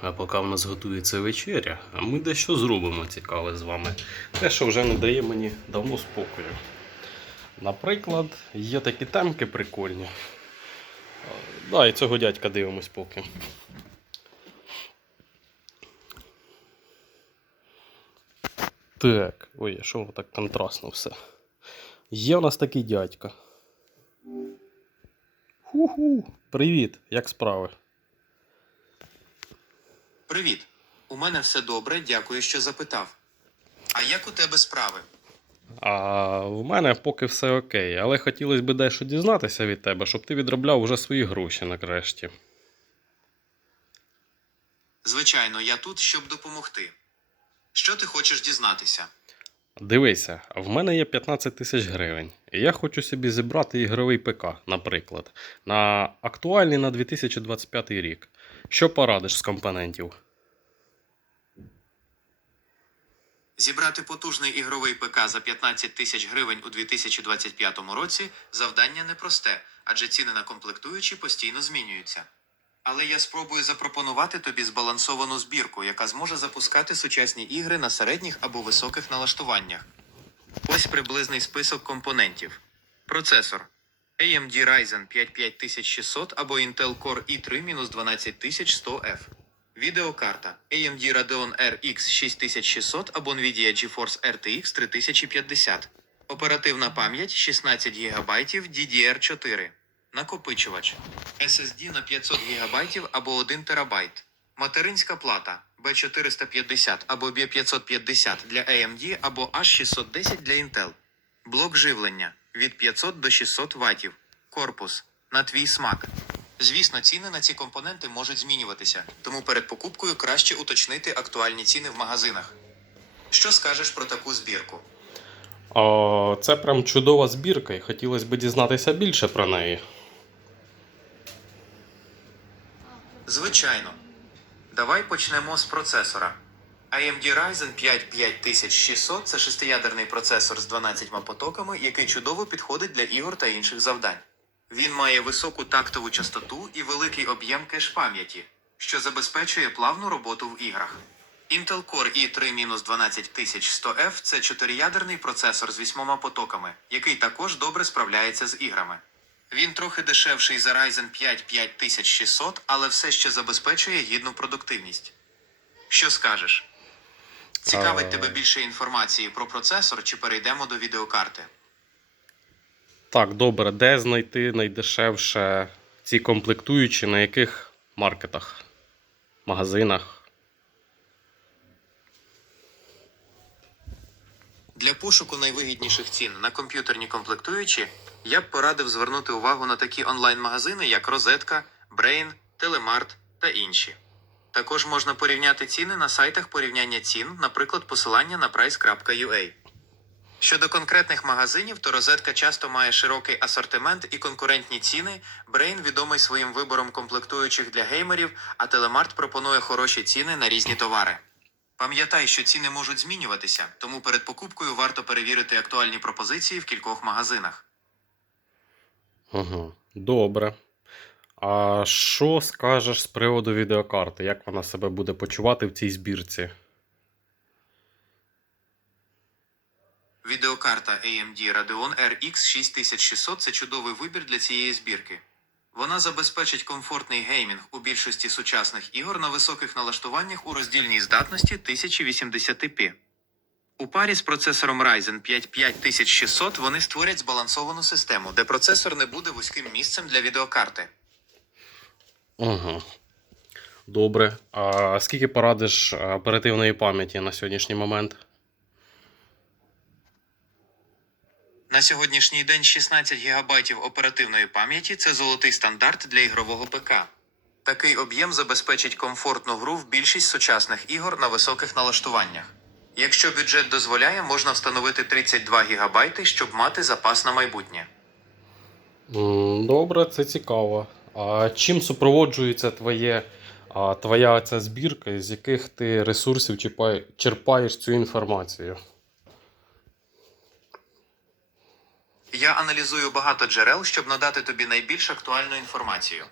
А поки в нас готується вечеря, а ми дещо зробимо цікаве з вами. Те, що вже не дає мені давно спокою. Наприклад, є такі темки прикольні. Да, і цього дядька дивимось поки. Так, ой, що так контрастно все. Є у нас такий дядька. Ху-ху, привіт, як справи? Привіт. У мене все добре, дякую, що запитав. А як у тебе справи? А в мене поки все окей, але хотілося б дещо дізнатися від тебе, щоб ти відробляв уже свої гроші нарешті. Звичайно, я тут, щоб допомогти. Що ти хочеш дізнатися? Дивися, в мене є 15 тисяч гривень, і я хочу собі зібрати ігровий ПК, наприклад, на актуальний на 2025 рік. Що порадиш з компонентів? Зібрати потужний ігровий ПК за 15 тисяч гривень у 2025 році завдання непросте, адже ціни на комплектуючі постійно змінюються. Але я спробую запропонувати тобі збалансовану збірку, яка зможе запускати сучасні ігри на середніх або високих налаштуваннях. Ось приблизний список компонентів: процесор AMD Ryzen 5 5600 або Intel Core i3-12100F. Відеокарта AMD Radeon RX 6600 або Nvidia GeForce RTX 3050. Оперативна пам'ять 16 ГБ DDR4. Накопичувач SSD на 500 ГБ або 1 ТБ. Материнська плата B450 або B550 для AMD або H610 для Intel. Блок живлення від 500 до 600 Вт. Корпус на твій смак. Звісно, ціни на ці компоненти можуть змінюватися, тому перед покупкою краще уточнити актуальні ціни в магазинах. Що скажеш про таку збірку? О, це прям чудова збірка, і хотілося б дізнатися більше про неї. Звичайно. Давай почнемо з процесора. AMD Ryzen 5 5600 це шестиядерний процесор з 12 потоками, який чудово підходить для ігор та інших завдань. Він має високу тактову частоту і великий об'єм кеш-пам'яті, що забезпечує плавну роботу в іграх. Intel Core i3-12100F це чотириядерний процесор з вісьмома потоками, який також добре справляється з іграми. Він трохи дешевший за Ryzen 5 5600, але все ще забезпечує гідну продуктивність. Що скажеш? Цікавить тебе більше інформації про процесор чи перейдемо до відеокарти? Так, добре, де знайти найдешевше ці комплектуючі, на яких маркетах, магазинах? Для пошуку найвигідніших цін на комп'ютерні комплектуючі я б порадив звернути увагу на такі онлайн-магазини, як Розетка, Brain, Телемарт та інші. Також можна порівняти ціни на сайтах порівняння цін, наприклад, посилання на price.ua. Щодо конкретних магазинів, то розетка часто має широкий асортимент і конкурентні ціни. Brain відомий своїм вибором комплектуючих для геймерів, а Телемарт пропонує хороші ціни на різні товари. Пам'ятай, що ціни можуть змінюватися, тому перед покупкою варто перевірити актуальні пропозиції в кількох магазинах. Угу. Добре. А що скажеш з приводу відеокарти? Як вона себе буде почувати в цій збірці? Відеокарта AMD Radeon RX 6600 це чудовий вибір для цієї збірки. Вона забезпечить комфортний геймінг у більшості сучасних ігор на високих налаштуваннях у роздільній здатності 1080p. У парі з процесором Ryzen 5 5600 вони створять збалансовану систему, де процесор не буде вузьким місцем для відеокарти. Угу. Добре. А скільки порадиш е, оперативної пам'яті на сьогоднішній момент? На сьогоднішній день 16 ГБ оперативної пам'яті це золотий стандарт для ігрового ПК. Такий об'єм забезпечить комфортну гру в більшість сучасних ігор на високих налаштуваннях. Якщо бюджет дозволяє, можна встановити 32 ГБ, щоб мати запас на майбутнє. Добре, це цікаво. А чим супроводжується твоє, твоя ця збірка, з яких ти ресурсів черпаєш цю інформацію? Я аналізую багато джерел, щоб надати тобі найбільш актуальну інформацію.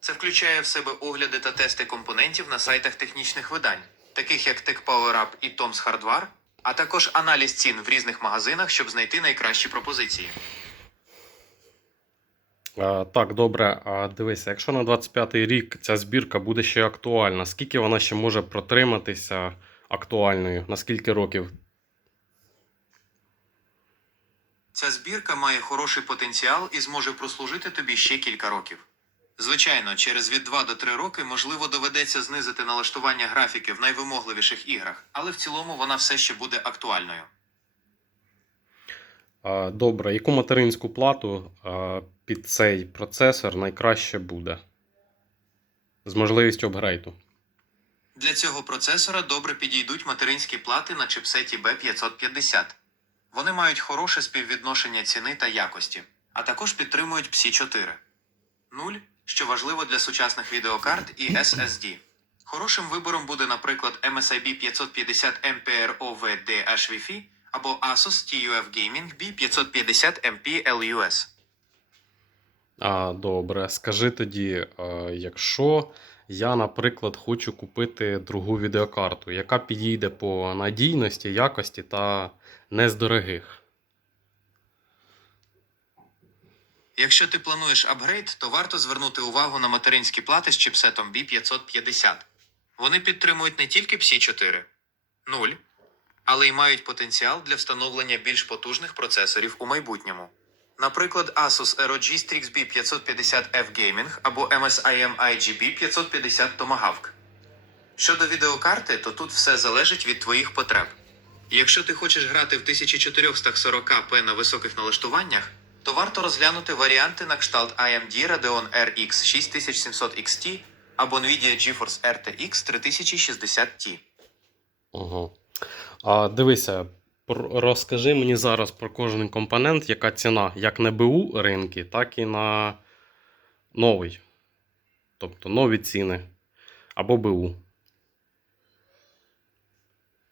Це включає в себе огляди та тести компонентів на сайтах технічних видань, таких як TechPowerUp і Tom's Hardware, а також аналіз цін в різних магазинах, щоб знайти найкращі пропозиції. А, так, добре. А дивися, якщо на 25-й рік ця збірка буде ще актуальна, скільки вона ще може протриматися актуальною? На скільки років? Ця збірка має хороший потенціал і зможе прослужити тобі ще кілька років. Звичайно, через від 2 до 3 роки можливо доведеться знизити налаштування графіки в найвимогливіших іграх, але в цілому вона все ще буде актуальною. Добре, яку материнську плату під цей процесор найкраще буде? З можливістю апгрейду. Для цього процесора добре підійдуть материнські плати на чипсеті B550. Вони мають хороше співвідношення ціни та якості, а також підтримують PSI 4. 0, що важливо для сучасних відеокарт і SSD. Хорошим вибором буде, наприклад, MSIB 550 MPROVD HVFI або Asus TUF Gaming B550 MP LUS. А, добре, скажи тоді, якщо я, наприклад, хочу купити другу відеокарту, яка підійде по надійності, якості та не з дорогих. Якщо ти плануєш апгрейд, то варто звернути увагу на материнські плати з чипсетом B550. Вони підтримують не тільки PSI 4 0, але й мають потенціал для встановлення більш потужних процесорів у майбутньому. Наприклад, Asus ROG Strix B550F Gaming або MSIM IGB 550 Tomahawk. Щодо відеокарти, то тут все залежить від твоїх потреб. Якщо ти хочеш грати в 1440p на високих налаштуваннях, то варто розглянути варіанти на кшталт AMD Radeon RX 6700 XT або Nvidia GeForce RTX 3060 Ti. Угу. А дивися, розкажи мені зараз про кожен компонент, яка ціна як на БУ ринки, так і на новий. Тобто нові ціни або БУ.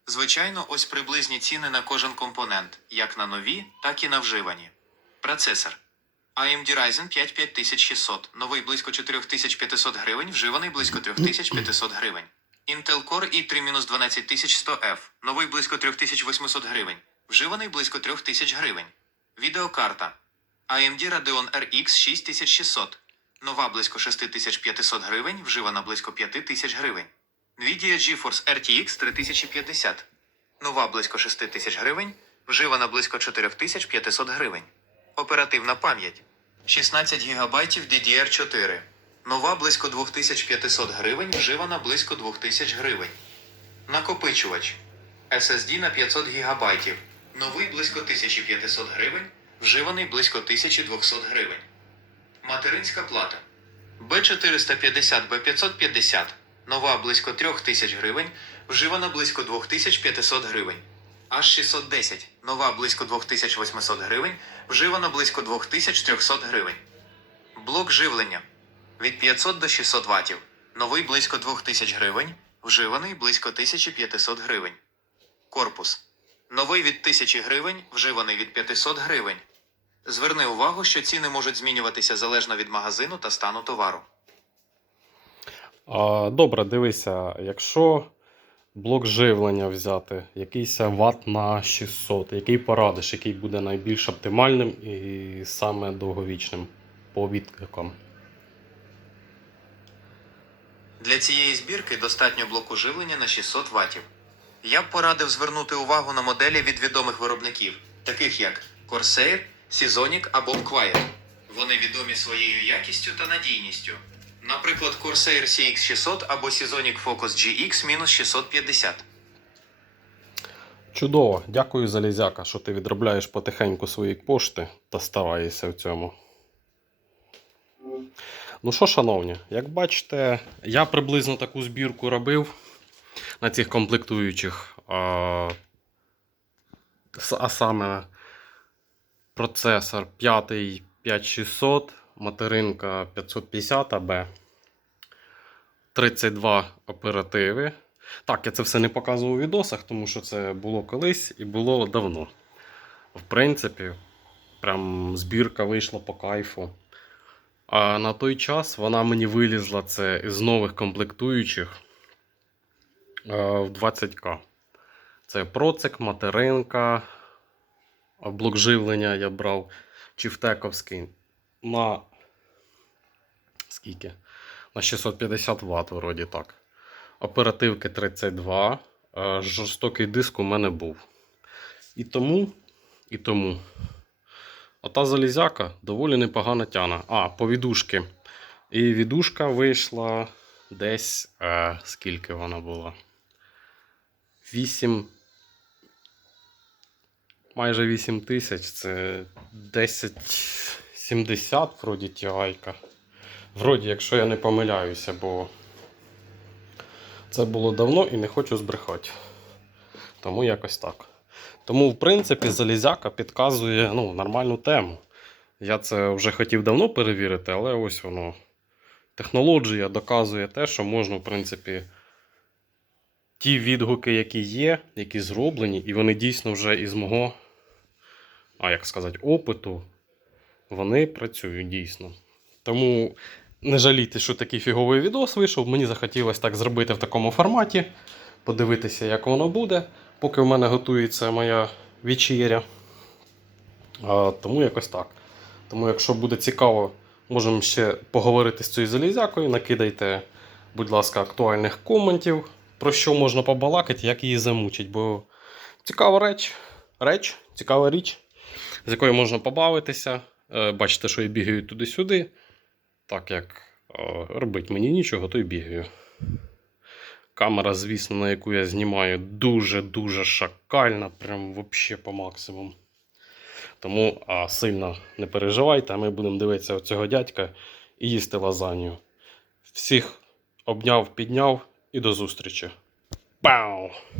Звичайно, ось приблизні ціни на кожен компонент, як на нові, так і на вживані. Процесор. AMD Ryzen 5 5600, новий близько 4500 гривень, вживаний близько 3500 гривень. Intel Core i3-12100F, новий близько 3800 гривень, вживаний близько 3000 гривень. Відеокарта. AMD Radeon RX 6600, нова близько 6500 гривень, вживана близько 5000 гривень. Nvidia GeForce RTX 3050. Нова близько 6000 гривень, вживана близько 4500 гривень. Оперативна пам'ять 16 ГБ DDR4. Нова близько 2500 гривень, вживана близько 2000 гривень. Накопичувач SSD на 500 ГБ. Новий близько 1500 гривень, вживаний близько 1200 гривень. Материнська плата B450 B550. Нова близько 3000 гривень, вживана близько 2500 гривень. H610. Нова близько 2800 гривень, вживана близько 2300 гривень. Блок живлення від 500 до 600 Вт. Новий близько 2000 гривень, вживаний близько 1500 гривень. Корпус. Новий від 1000 гривень, вживаний від 500 гривень. Зверни увагу, що ціни можуть змінюватися залежно від магазину та стану товару. Добре, дивися, якщо блок живлення взяти, якийсь ват на 600, який порадиш, який буде найбільш оптимальним і саме довговічним по відкликам. Для цієї збірки достатньо блоку живлення на 600 Вт. Я б порадив звернути увагу на моделі від відомих виробників, таких як Corsair, Seasonic або Quiet. Вони відомі своєю якістю та надійністю. Наприклад, Corsair CX600 або Seasonic Focus GX-650. Чудово, дякую Залізяка, що ти відробляєш потихеньку свої кошти та стараєшся в цьому. Ну що, шановні, як бачите, я приблизно таку збірку робив на цих комплектуючих. А, а саме процесор 5 5600, материнка 550 АБ, 32 оперативи. Так, я це все не показував у відосах, тому що це було колись і було давно. В принципі, прям збірка вийшла по кайфу. А на той час вона мені вилізла це з нових комплектуючих е, в 20к. Це процик, материнка, блок живлення я брав чифтековський на скільки? На 650 Вт, вроді так. Оперативки 32, е, жорстокий диск у мене був. І тому, і тому. Ота залізяка доволі непогано тяне. А, по відушки. І відушка вийшла десь. Е, скільки вона була? 8. Майже 8 тисяч. Це 1070 вроді тягайка. Вроді, якщо я не помиляюся, бо це було давно і не хочу збрехати. Тому якось так. Тому, в принципі, залізяка підказує ну, нормальну тему. Я це вже хотів давно перевірити, але ось воно. Технологія доказує те, що можна, в принципі, ті відгуки, які є, які зроблені, і вони дійсно вже із мого, а як сказати, опиту, вони працюють дійсно. Тому не жалійте, що такий фіговий відос вийшов. Мені захотілося так зробити в такому форматі, подивитися, як воно буде, поки в мене готується моя вечеря. А, тому якось так. Тому, якщо буде цікаво, можемо ще поговорити з цією залізякою. Накидайте, будь ласка, актуальних коментів, про що можна побалакати, як її замучить. Бо цікава реч, реч, цікава річ, з якою можна побавитися. Е, Бачите, що я бігаю туди-сюди. Так як е, робить мені нічого, то й бігаю. Камера, звісно, на яку я знімаю, дуже-дуже шакальна, прям вообще по максимуму. Тому а, сильно не переживайте, а ми будемо дивитися цього дядька і їсти лазанью. Всіх обняв, підняв і до зустрічі. Пау!